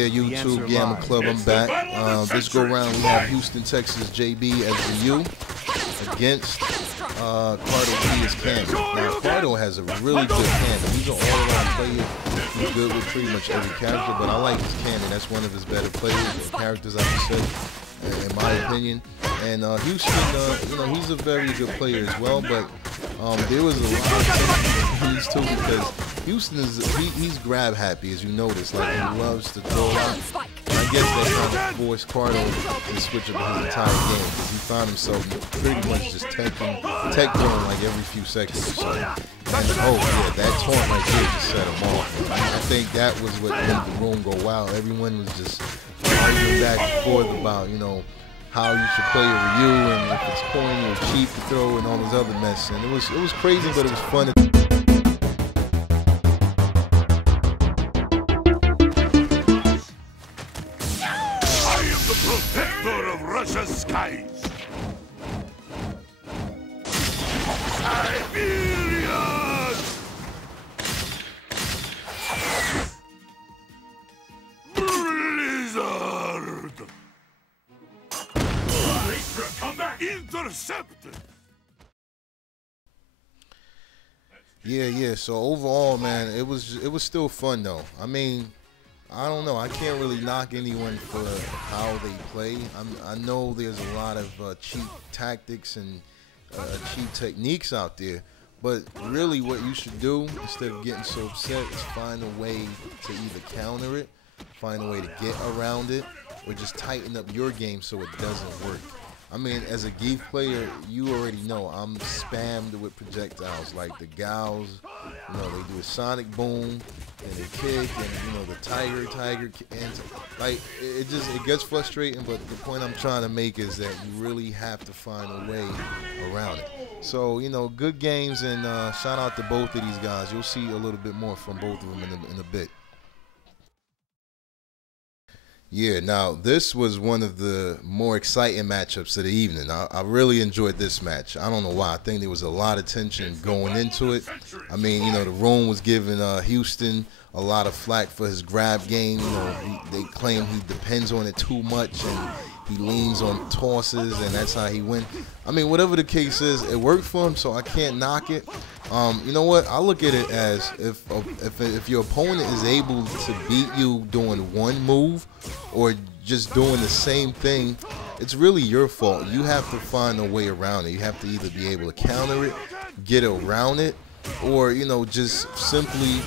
Yeah, YouTube Gamma Club, I'm back. This go round we have Houstontexasjb as Ryu against CardoP as Cannon. Now Cardo has a really good Cannon. He's an all-around player. He's good with pretty much every character, but I like his Cannon. That's one of his better players, or characters I should say, in my opinion. And Houston, you know, he's a very good player as well, but there was a lot of these two because Houston is he's grab happy, as you notice. Like, he loves to throw out. And I guess that kind of forced Cardo to switch up his entire game because he found himself pretty much just tech throwing like every few seconds or so. And oh yeah, that taunt right there just set him off. I think that was what made the room go wild. Everyone was just arguing back and forth about, you know, how you should play a Ryu and if it's corny or cheap to throw and all this other mess. And it was crazy, but it was fun. Protector of Russia's skies. Siberia! Blizzard! Comeback intercepted. Yeah. So overall, man, it was still fun though. I mean, I don't know. I can't really knock anyone for how they play. I know there's a lot of cheap tactics and cheap techniques out there, but really what you should do instead of getting so upset is find a way to either counter it, find a way to get around it, or just tighten up your game so it doesn't work. I mean, as a Geef player, you already know I'm spammed with projectiles. Like the gals, you know, they do a sonic boom and they kick, and you know the tiger, and like it gets frustrating. But the point I'm trying to make is that you really have to find a way around it. So you know, good games, and shout out to both of these guys. You'll see a little bit more from both of them in a bit. Yeah, now this was one of the more exciting matchups of the evening. I really enjoyed this match. I don't know why. I think there was a lot of tension going into it. I mean, you know, the room was giving Houston a lot of flack for his grab game. You know, they claim he depends on it too much and he leans on tosses, and that's how he wins. I mean, whatever the case is, it worked for him, so I can't knock it. You know what? I look at it as if your opponent is able to beat you doing one move or just doing the same thing, it's really your fault. You have to find a way around it. You have to either be able to counter it, get around it, or, you know, just simply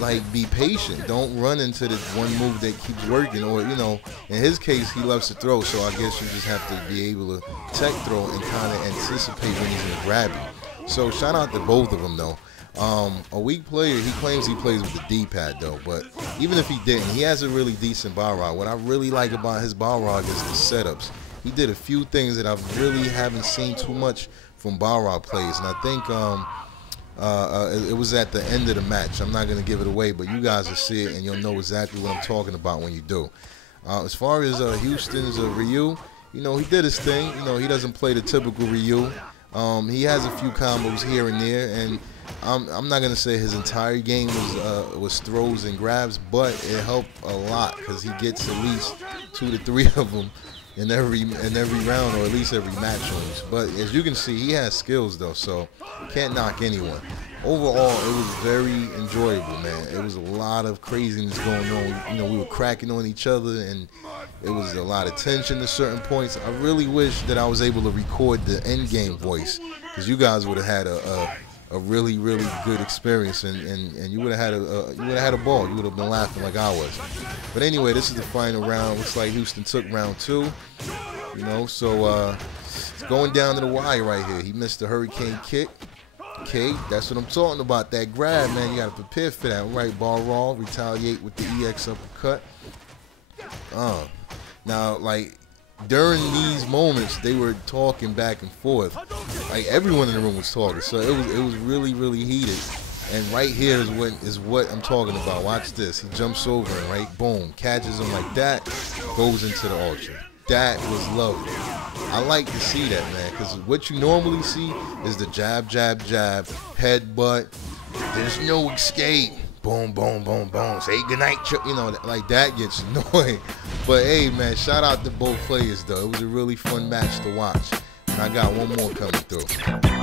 like be patient. Don't run into the one move that keeps working, or, you know, in his case he loves to throw, so I guess you just have to be able to tech throw and kind of anticipate when he's gonna grab you. So shout out to both of them though. A weak player, he claims he plays with the D-pad though, but even if he didn't, he has a really decent Balrog. What I really like about his Balrog is the setups. He did a few things that I really haven't seen too much from Balrog plays, and I think it was at the end of the match. I'm not going to give it away, but you guys will see it and you'll know exactly what I'm talking about when you do. As far as Houston's Ryu, you know, he did his thing. You know, he doesn't play the typical Ryu. He has a few combos here and there, and I'm not going to say his entire game was throws and grabs, but it helped a lot because he gets at least 2 to 3 of them in every round, or at least every match almost. But as you can see, he has skills though, so can't knock anyone. Overall, it was very enjoyable, man. It was a lot of craziness going on. You know, we were cracking on each other, and it was a lot of tension at certain points. I really wish that I was able to record the end game voice, because you guys would have had a really good experience, and you would have had a ball. You would have been laughing like I was. But anyway, this is the final round. Looks like Houston took round 2. You know, so it's going down to the wire right here. He missed the hurricane kick. Okay, that's what I'm talking about. That grab, man. You got to prepare for that. Right, Balrog, retaliate with the EX uppercut. Now, like, during these moments, they were talking back and forth. Like, everyone in the room was talking, so it was really heated. And right here is what I'm talking about. Watch this. He jumps over and right, boom, catches him like that, goes into the ultra. That was lovely. I like to see that, man, because what you normally see is the jab, headbutt. There's no escape. boom, boom, boom, boom. Say goodnight, you know, like that gets annoying. But hey, man, shout out to both players though. It was a really fun match to watch. And I got one more coming through.